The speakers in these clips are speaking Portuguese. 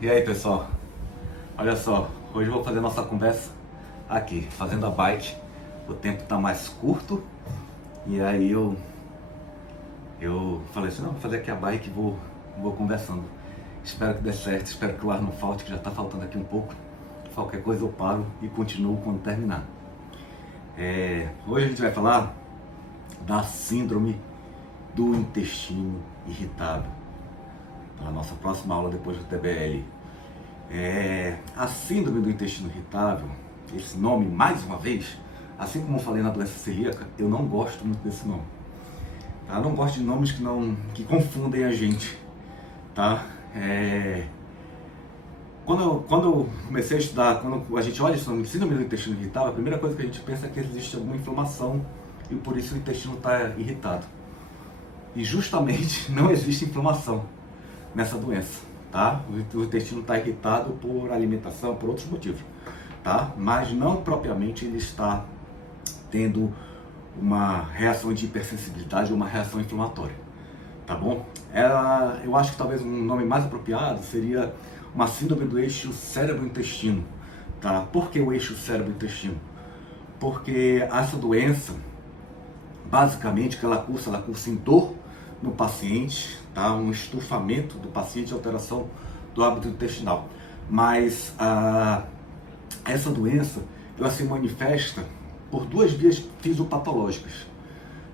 E aí, pessoal, olha só, hoje eu vou fazer nossa conversa aqui, fazendo a bike. O tempo tá mais curto e aí eu falei assim, não, vou fazer aqui a bike e vou conversando. Espero que dê certo, espero que o ar não falte, que já tá faltando aqui um pouco. Qualquer coisa eu paro e continuo quando terminar. Hoje a gente vai falar da síndrome do intestino irritável. Na nossa próxima aula depois do TBL. A síndrome do intestino irritável, esse nome, mais uma vez, assim como eu falei na doença celíaca, eu não gosto muito desse nome. Tá? Eu não gosto de nomes que confundem a gente. Tá? Quando eu comecei a estudar, quando a gente olha esse nome, síndrome do intestino irritável, a primeira coisa que a gente pensa é que existe alguma inflamação e por isso o intestino está irritado. E justamente não existe inflamação nessa doença, tá? O intestino está irritado por alimentação, por outros motivos, tá? Mas não propriamente ele está tendo uma reação de hipersensibilidade ou uma reação inflamatória, tá bom? Eu acho que talvez um nome mais apropriado seria uma síndrome do eixo cérebro-intestino, tá? Por que o eixo cérebro-intestino? Porque essa doença, basicamente, que ela cursa em dor no paciente, tá? Um estufamento do paciente, alteração do hábito intestinal. Mas essa doença, ela se manifesta por duas vias fisiopatológicas,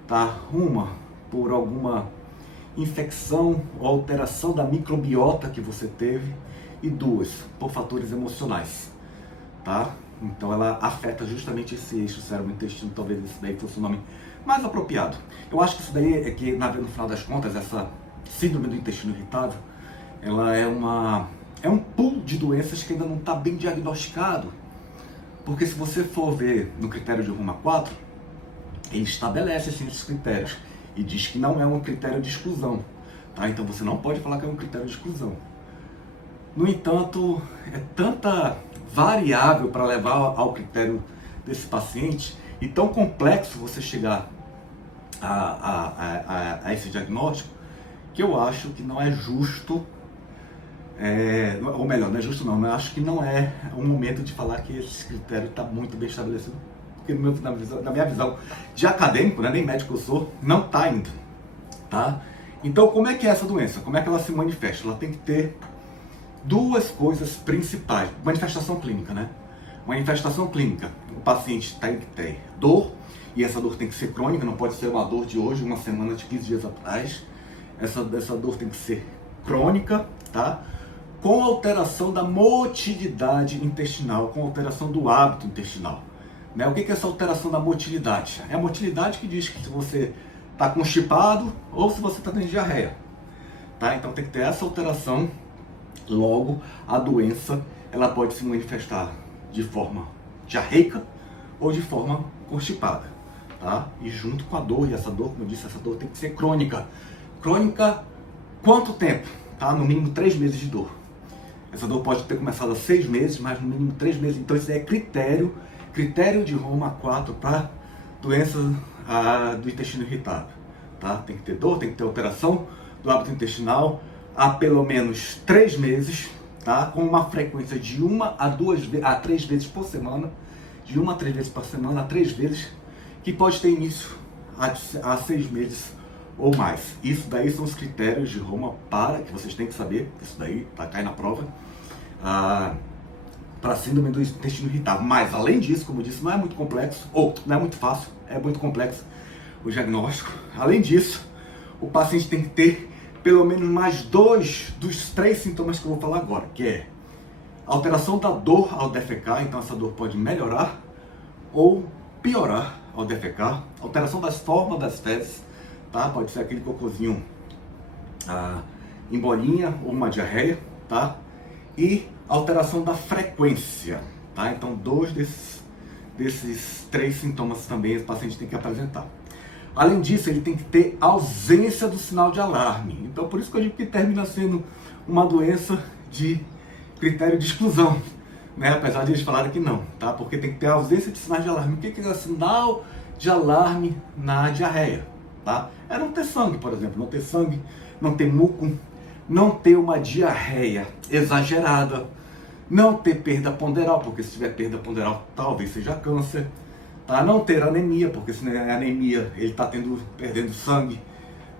tá? Uma por alguma infecção ou alteração da microbiota que você teve e duas por fatores emocionais, tá? Então ela afeta justamente esse eixo cérebro-intestino, talvez esse daí fosse o nome mais apropriado. Eu acho que isso daí é que, no final das contas, essa síndrome do intestino irritável, ela é um pool de doenças que ainda não está bem diagnosticado. Porque se você for ver no critério de Roma 4, ele estabelece assim, esses critérios e diz que não é um critério de exclusão. Tá? Então você não pode falar que é um critério de exclusão. No entanto, é tanta variável para levar ao critério desse paciente e tão complexo você chegar a esse diagnóstico, que eu acho que não é justo, ou melhor, não é justo não, mas eu acho que não é o momento de falar que esse critério está muito bem estabelecido, porque na minha visão de acadêmico, né, nem médico eu sou, não está ainda. Tá? Então como é que é essa doença? Como é que ela se manifesta? Ela tem que ter duas coisas principais. Manifestação clínica, né? Manifestação clínica, o paciente tem que ter dor, e essa dor tem que ser crônica, não pode ser uma dor de hoje, uma semana, de 15 dias atrás. Essa dor tem que ser crônica, tá? Com alteração da motilidade intestinal, com alteração do hábito intestinal. Né? O que é essa alteração da motilidade? É a motilidade que diz que se você está constipado ou se você está tendo diarreia. Tá? Então tem que ter essa alteração. Logo, a doença ela pode se manifestar de forma diarreica ou de forma constipada, tá? E junto com a dor, e essa dor, como eu disse, essa dor tem que ser crônica. Crônica, quanto tempo? Tá? No mínimo 3 meses de dor. Essa dor pode ter começado há 6 meses, mas no mínimo 3 meses. Então isso é critério de Roma 4 para doença do intestino irritável, tá? Tem que ter dor, tem que ter alteração do hábito intestinal, há pelo menos 3 meses, tá? Com uma frequência de 1 a 3 vezes por semana, de 1 a 3 vezes por semana, a 3 vezes, que pode ter início a 6 meses ou mais. Isso daí são os critérios de Roma que vocês têm que saber, isso daí cai na prova, para síndrome do intestino irritável. Mas além disso, como eu disse, não é muito complexo, ou não é muito fácil, é muito complexo o diagnóstico. Além disso, o paciente tem que ter pelo menos mais 2 dos 3 sintomas que eu vou falar agora, que é alteração da dor ao defecar, então essa dor pode melhorar ou piorar ao defecar, alteração das formas das fezes, tá? Pode ser aquele cocôzinho em bolinha ou uma diarreia, tá? E alteração da frequência, tá? Então 2 desses 3 sintomas também o paciente tem que apresentar. Além disso, ele tem que ter ausência do sinal de alarme. Então, por isso que eu digo que termina sendo uma doença de critério de exclusão, né? Apesar de eles falarem que não, tá? Porque tem que ter ausência de sinal de alarme. O que é sinal de alarme na diarreia, tá? É não ter sangue, por exemplo. Não ter sangue, não ter muco, não ter uma diarreia exagerada, não ter perda ponderal, porque se tiver perda ponderal talvez seja câncer, tá? Não ter anemia, porque se não é anemia ele está perdendo sangue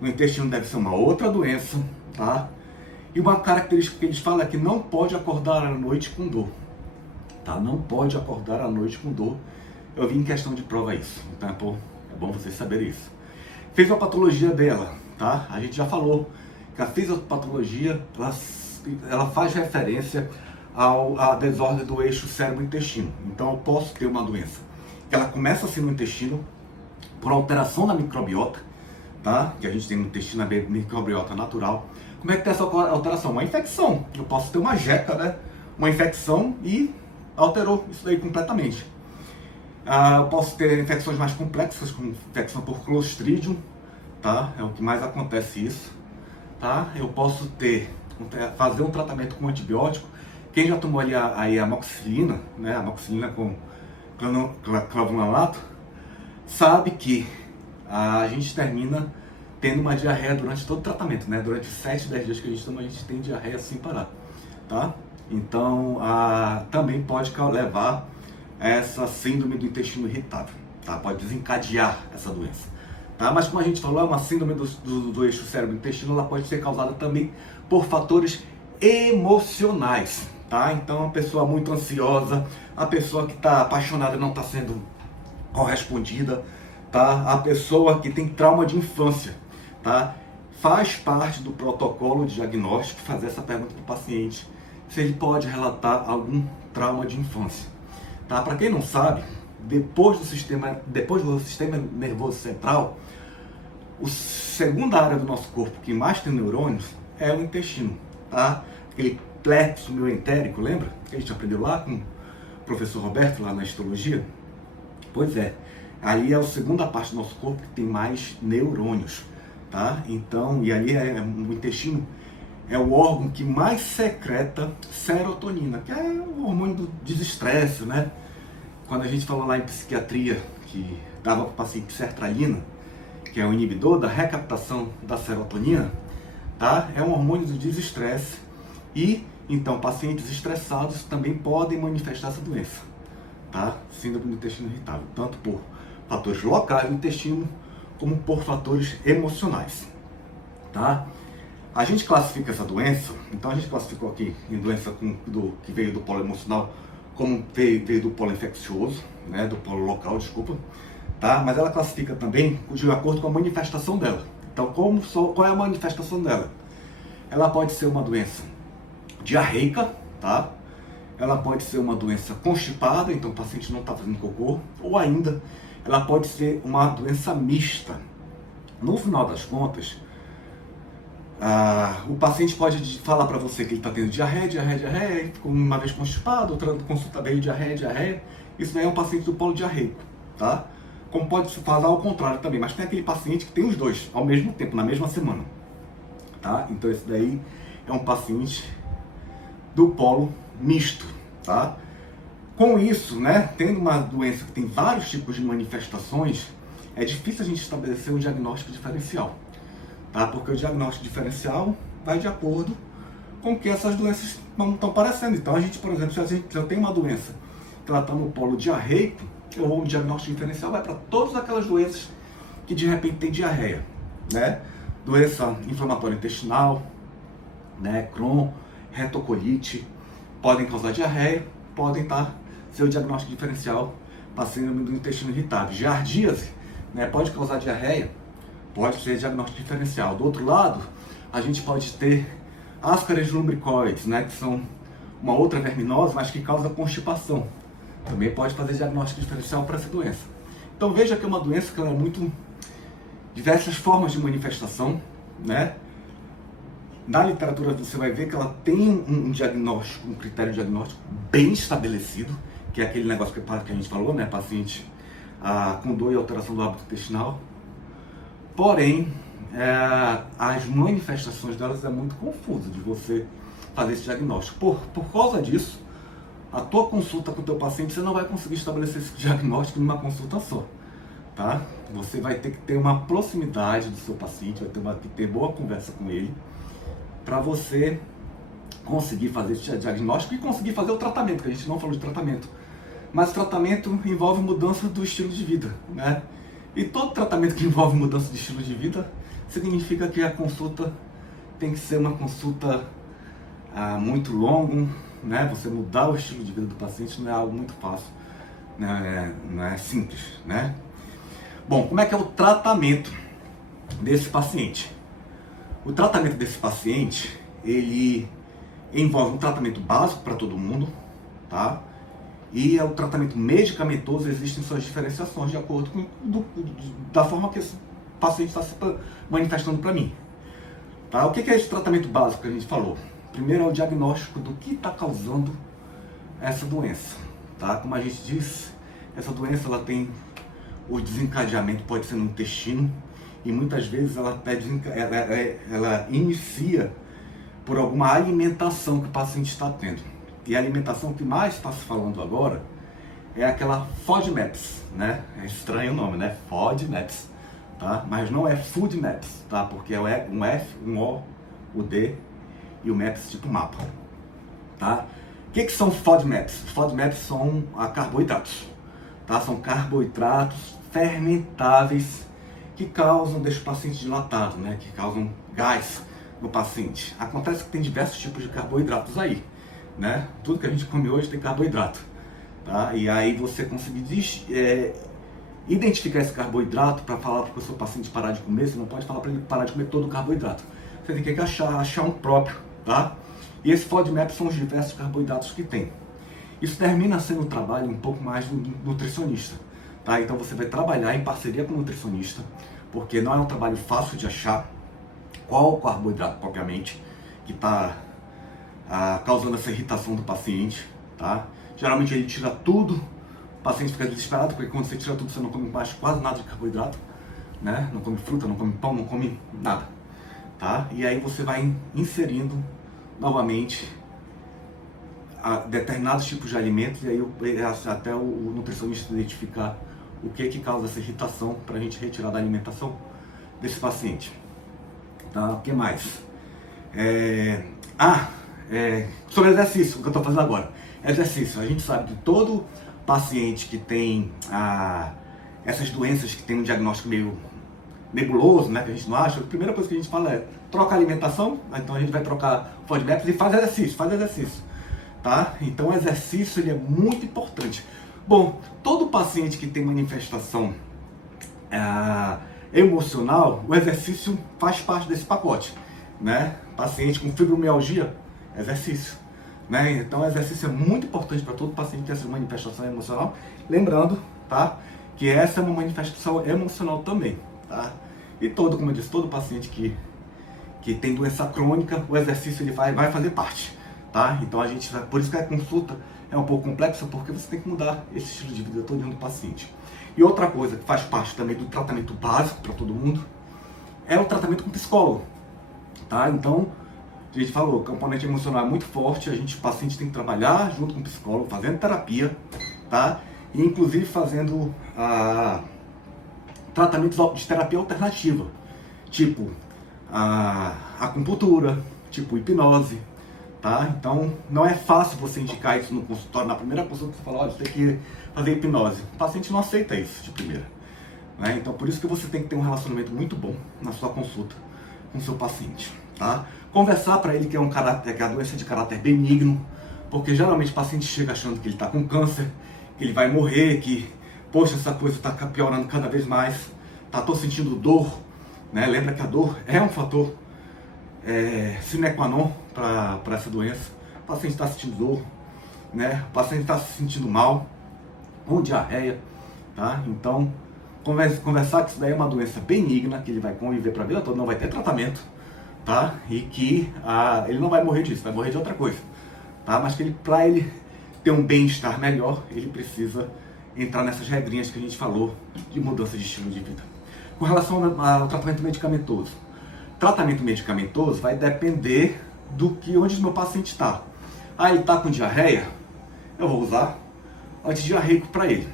no intestino, deve ser uma outra doença, tá? E uma característica que eles falam é que não pode acordar à noite com dor, tá? Não pode acordar à noite com dor. Eu vi em questão de prova isso, então é bom vocês saberem isso. Fez a patologia dela, tá? A gente já falou que a fisiopatologia, ela faz referência à desordem do eixo cérebro-intestino. Então eu posso ter uma doença que ela começa assim no intestino, por alteração da microbiota, tá? Que a gente tem no intestino, a microbiota natural. Como é que tem essa alteração? Uma infecção. Eu posso ter uma jeca, né? Uma infecção e alterou isso daí completamente. Eu posso ter infecções mais complexas, como infecção por Clostridium, tá? É o que mais acontece isso, tá? Eu posso fazer um tratamento com antibiótico. Quem já tomou ali a amoxicilina, né? Amoxicilina com clavulanato, sabe que a gente termina tendo uma diarreia durante todo o tratamento, né? Durante 7, 10 dias que a gente toma, a gente tem diarreia sem parar, tá? Então, também pode levar a essa síndrome do intestino irritável, tá? Pode desencadear essa doença, tá? Mas como a gente falou, é uma síndrome do eixo cérebro-intestino, ela pode ser causada também por fatores emocionais, tá? Então, a pessoa muito ansiosa, a pessoa que está apaixonada e não está sendo correspondida, tá? A pessoa que tem trauma de infância, tá? Faz parte do protocolo de diagnóstico fazer essa pergunta para o paciente, se ele pode relatar algum trauma de infância, tá? Para quem não sabe, depois do sistema nervoso central, a segunda área do nosso corpo que mais tem neurônios é o intestino, tá? Aquele plexo mioentérico, lembra? Que a gente aprendeu lá com o professor Roberto, lá na histologia? Pois é, ali é a segunda parte do nosso corpo que tem mais neurônios, tá? Então, e ali o intestino é o órgão que mais secreta serotonina, que é o hormônio do desestresse, né? Quando a gente falou lá em psiquiatria, que dava para o paciente sertralina, que é o inibidor da recaptação da serotonina, tá? É um hormônio do desestresse e, então, pacientes estressados também podem manifestar essa doença, tá? Síndrome do intestino irritável, tanto por fatores locais do intestino, como por fatores emocionais, tá? A gente classifica essa doença, então a gente classificou aqui em doença que veio do polo emocional, como veio do polo infeccioso, né? Do polo local, desculpa, tá? Mas ela classifica também de acordo com a manifestação dela. Então, qual é a manifestação dela? Ela pode ser uma doença diarreica, tá? Ela pode ser uma doença constipada, então o paciente não está fazendo cocô, ou ainda ela pode ser uma doença mista. No final das contas, o paciente pode falar para você que ele está tendo diarreia, ficou uma vez constipado, outra consulta veio diarreia. Isso daí é um paciente do polo diarreico, tá? Como pode se falar ao contrário também, mas tem aquele paciente que tem os dois ao mesmo tempo, na mesma semana, tá? Então esse daí é um paciente do polo misto, tá? Com isso, né, tendo uma doença que tem vários tipos de manifestações, é difícil a gente estabelecer um diagnóstico diferencial, tá? Porque o diagnóstico diferencial vai de acordo com que essas doenças estão aparecendo. Então a gente, por exemplo, se eu tenho uma doença que ela está no polo diarreico, o diagnóstico diferencial vai para todas aquelas doenças que de repente tem diarreia, né? Doença inflamatória intestinal, né? Crohn, retocolite, podem causar diarreia, podem ser o diagnóstico diferencial para síndrome do intestino irritável. Giardíase, né? Pode causar diarreia, pode ser diagnóstico diferencial. Do outro lado, a gente pode ter ascaris lumbricoides, né? Que são uma outra verminose, mas que causa constipação. Também pode fazer diagnóstico diferencial para essa doença. Então veja que é uma doença que ela é muito diversas formas de manifestação, né? Na literatura você vai ver que ela tem um diagnóstico, um critério diagnóstico bem estabelecido, que é aquele negócio que a gente falou, né? Paciente com dor e alteração do hábito intestinal. Porém, as manifestações delas é muito confuso de você fazer esse diagnóstico. Por causa disso, a tua consulta com o teu paciente, você não vai conseguir estabelecer esse diagnóstico em uma consulta só, tá? Você vai ter que ter uma proximidade do seu paciente, vai ter que ter boa conversa com ele, para você conseguir fazer esse diagnóstico e conseguir fazer o tratamento, que a gente não falou de tratamento. Mas o tratamento envolve mudança do estilo de vida, né? E todo tratamento que envolve mudança de estilo de vida significa que a consulta tem que ser uma consulta muito longa, né? Você mudar o estilo de vida do paciente não é algo muito fácil, né? Não é simples, né? Bom, como é que é o tratamento desse paciente? O tratamento desse paciente, ele envolve um tratamento básico para todo mundo, tá? E o tratamento medicamentoso, existem suas diferenciações de acordo com da forma que esse paciente está se manifestando para mim. Tá? O que é esse tratamento básico que a gente falou? Primeiro é o diagnóstico do que está causando essa doença. Tá? Como a gente disse, essa doença ela tem o desencadeamento, pode ser no intestino, e muitas vezes ela inicia por alguma alimentação que o paciente está tendo. E a alimentação que mais está se falando agora é aquela FODMAPs, né? É estranho o nome, né? FODMAPs, tá? Mas não é FoodMaps, tá? Porque é um F, um O, o D e o MAPS tipo mapa, tá? O que são FODMAPs? FODMAPs são carboidratos, tá? São carboidratos fermentáveis que deixam o paciente dilatado, né? Que causam gás no paciente. Acontece que tem diversos tipos de carboidratos aí, né? Tudo que a gente come hoje tem carboidrato, tá? E aí você conseguir identificar esse carboidrato para falar para o seu paciente parar de comer. Você não pode falar para ele parar de comer todo o carboidrato. Você tem que achar um próprio, tá? E esse FODMAP são os diversos carboidratos que tem. Isso termina sendo um trabalho um pouco mais do nutricionista, tá? Então você vai trabalhar em parceria com o nutricionista, porque não é um trabalho fácil de achar qual o carboidrato propriamente que está causando essa irritação do paciente, tá? Geralmente ele tira tudo, o paciente fica desesperado, porque quando você tira tudo, você não come mais quase nada de carboidrato, né? Não come fruta, não come pão, não come nada, tá? E aí você vai inserindo novamente determinados tipos de alimentos, e aí até o nutricionista identificar o que causa essa irritação para a gente retirar da alimentação desse paciente. Tá? O que mais? Sobre exercício, o que eu estou fazendo agora. Exercício, a gente sabe que todo paciente que tem essas doenças que tem um diagnóstico meio nebuloso, né, que a gente não acha, a primeira coisa que a gente fala é troca a alimentação, então a gente vai trocar FODMAPs e faz exercício, tá? Então o exercício ele é muito importante. Bom, todo paciente que tem manifestação emocional, o exercício faz parte desse pacote, né? Paciente com fibromialgia, exercício, né? Então o exercício é muito importante para todo paciente que tem essa manifestação emocional, lembrando, tá, que essa é uma manifestação emocional também, tá? E como eu disse, todo paciente que tem doença crônica, o exercício ele vai fazer parte, tá? Então por isso que a consulta é um pouco complexa, porque você tem que mudar esse estilo de vida todo do paciente. E outra coisa que faz parte também do tratamento básico para todo mundo é o tratamento com psicólogo, tá? Então, a gente falou, o componente emocional é muito forte, o paciente tem que trabalhar junto com o psicólogo, fazendo terapia, tá? E inclusive fazendo tratamentos de terapia alternativa, tipo acupuntura, tipo hipnose, tá? Então não é fácil você indicar isso no consultório, na primeira consulta você fala, olha, você tem que fazer hipnose. O paciente não aceita isso de primeira, né? Então por isso que você tem que ter um relacionamento muito bom na sua consulta com o seu paciente, tá? Conversar para ele que que a doença é de caráter benigno, porque geralmente o paciente chega achando que ele está com câncer, que ele vai morrer, que, poxa, essa coisa está piorando cada vez mais, tô sentindo dor, né? Lembra que a dor é um fator sine qua non para essa doença. O paciente está sentindo dor, né? O paciente está se sentindo mal, com diarreia, tá? Então, conversar que isso daí é uma doença benigna, que ele vai conviver para a vida toda, não vai ter tratamento, tá? E que ele não vai morrer disso, vai morrer de outra coisa, tá? Mas que para ele ter um bem-estar melhor, ele precisa entrar nessas regrinhas que a gente falou de mudança de estilo de vida. Com relação ao tratamento medicamentoso, tratamento medicamentoso vai depender onde o meu paciente está. Ele está com diarreia, eu vou usar antidiarreico para ele.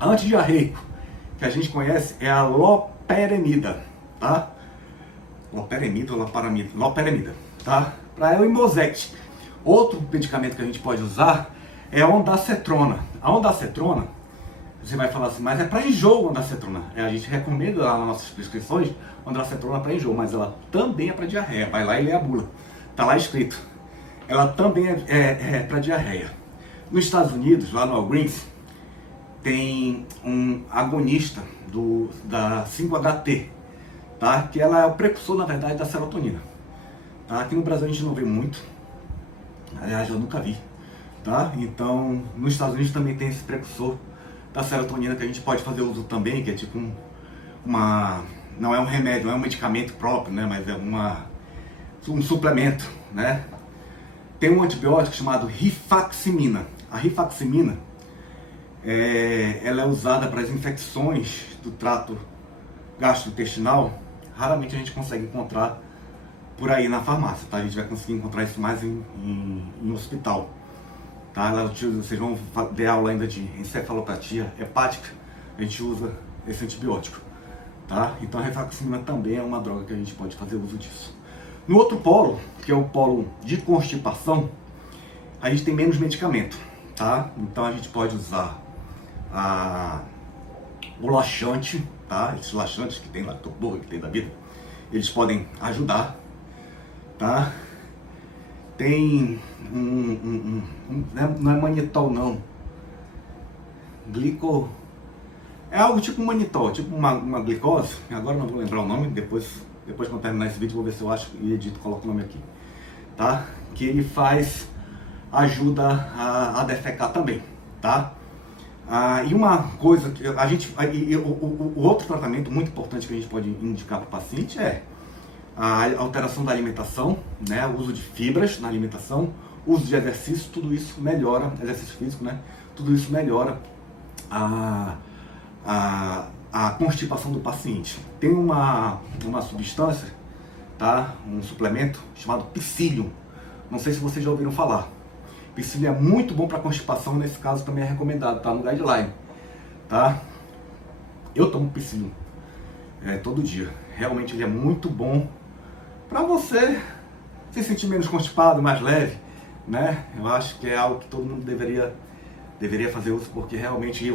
Antidiarreico que a gente conhece é a loperamida, tá? Loperamida ou loperamida? Loperamida, tá? Para o Imosec. Outro medicamento que a gente pode usar é a ondansetrona. A ondansetrona, você vai falar assim, mas é para enjoo a ondansetrona. A gente recomenda lá nas nossas prescrições ondansetrona para enjoo, mas ela também é para diarreia. Vai lá e lê a bula. Tá lá escrito. Ela também é para diarreia. Nos Estados Unidos, lá no Walgreens, tem um agonista da 5-HT, tá? Que ela é o precursor, na verdade, da serotonina. Tá? Aqui no Brasil a gente não vê muito. Aliás, eu nunca vi. Tá? Então, nos Estados Unidos também tem esse precursor da serotonina que a gente pode fazer uso também, que é tipo não é um remédio, não é um medicamento próprio, né? Mas é um suplemento, né? Tem um antibiótico chamado rifaximina. A rifaximina, ela é usada para as infecções do trato gastrointestinal. Raramente a gente consegue encontrar por aí na farmácia, tá? A gente vai conseguir encontrar isso mais em hospital. Tá? Vocês vão ver aula ainda de encefalopatia hepática, a gente usa esse antibiótico. Tá? Então a rifaximina também é uma droga que a gente pode fazer uso disso. No outro polo, que é o polo de constipação, a gente tem menos medicamento. Tá? Então a gente pode usar o laxante, tá? Esses laxantes que tem lá, que tem da vida, eles podem ajudar. Tá? Tem não é manitol não, é algo tipo um manitol, tipo uma glicose, agora não vou lembrar o nome, depois quando eu terminar esse vídeo vou ver se eu acho e edito, coloco o nome aqui, tá? Que ele ajuda a defecar também, tá? E uma coisa que o outro tratamento muito importante que a gente pode indicar para o paciente é a alteração da alimentação, né? O uso de fibras na alimentação, uso de exercício, tudo isso melhora, exercício físico, né? Tudo isso melhora a constipação do paciente. Tem uma substância, tá? Um suplemento chamado Psyllium. Não sei se vocês já ouviram falar. Psyllium é muito bom para constipação, nesse caso também é recomendado, tá no guideline, tá? Eu tomo Psyllium todo dia. Realmente ele é muito bom para você se sentir menos constipado, mais leve, né? Eu acho que é algo que todo mundo deveria fazer uso, porque realmente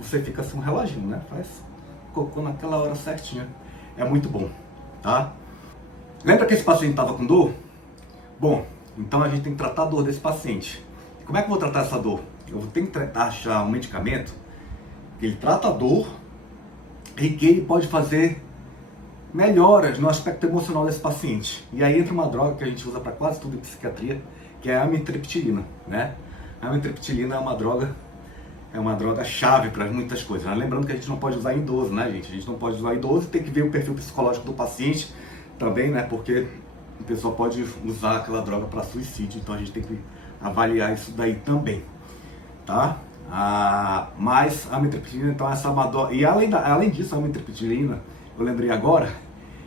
você fica assim um reloginho, né? Faz cocô naquela hora certinha. É muito bom, tá? Lembra que esse paciente estava com dor? Bom, então a gente tem que tratar a dor desse paciente. E como é que eu vou tratar essa dor? Eu tenho que achar um medicamento que ele trata a dor e que ele pode fazer melhoras no aspecto emocional desse paciente. E aí entra uma droga que a gente usa para quase tudo em psiquiatria, que é a amitriptilina, né? A amitriptilina é uma droga chave para muitas coisas, né? Lembrando que a gente não pode usar em idoso, né, gente? A gente não pode usar em idoso, tem que ver o perfil psicológico do paciente também, né? Porque a pessoa pode usar aquela droga para suicídio, então a gente tem que avaliar isso daí também, tá? Mas a amitriptilina, então, essa é uma droga, e além disso, a amitriptilina, eu lembrei agora,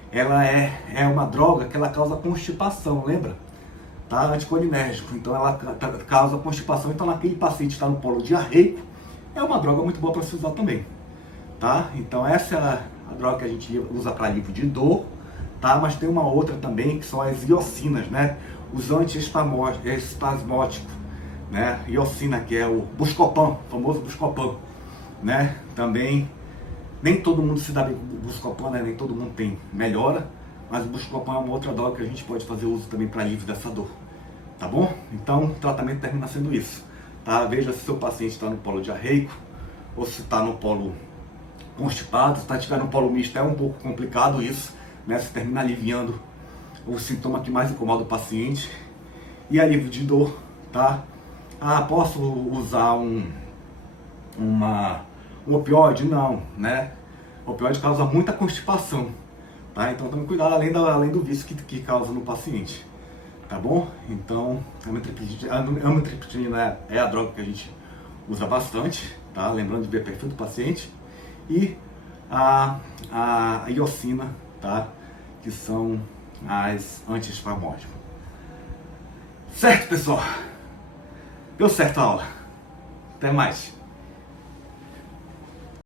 ela é uma droga que ela causa constipação, lembra? Tá? Anticolinérgico, então ela causa constipação, então naquele paciente que está no polo diarreico, é uma droga muito boa para se usar também, tá? Então essa é a droga que a gente usa para alívio de dor, tá? Mas tem uma outra também, que são as iocinas, né? Os antiespasmódicos, né? Iocina, que é o Buscopan, o famoso Buscopan, né? Também, nem todo mundo se dá bem com o Buscopan, né? Nem todo mundo tem melhora, mas o Buscopan é uma outra droga que a gente pode fazer uso também para alívio dessa dor, tá bom? Então o tratamento termina sendo isso, tá? Veja se seu paciente está no polo diarreico ou se está no polo constipado. Se estiver no polo misto é um pouco complicado isso, né? Você termina aliviando o sintoma que mais incomoda o paciente. E alívio de dor, tá? Posso usar um opioide? Não, né? O opioide causa muita constipação, tá? Então tome cuidado além do vício que causa no paciente, tá bom? Então a amitriptilina é a droga que a gente usa bastante, tá? Lembrando de ver o perfil do paciente. E a iocina, tá? Que são as antiespasmódicas. Certo, pessoal? Deu certo a aula. Até mais.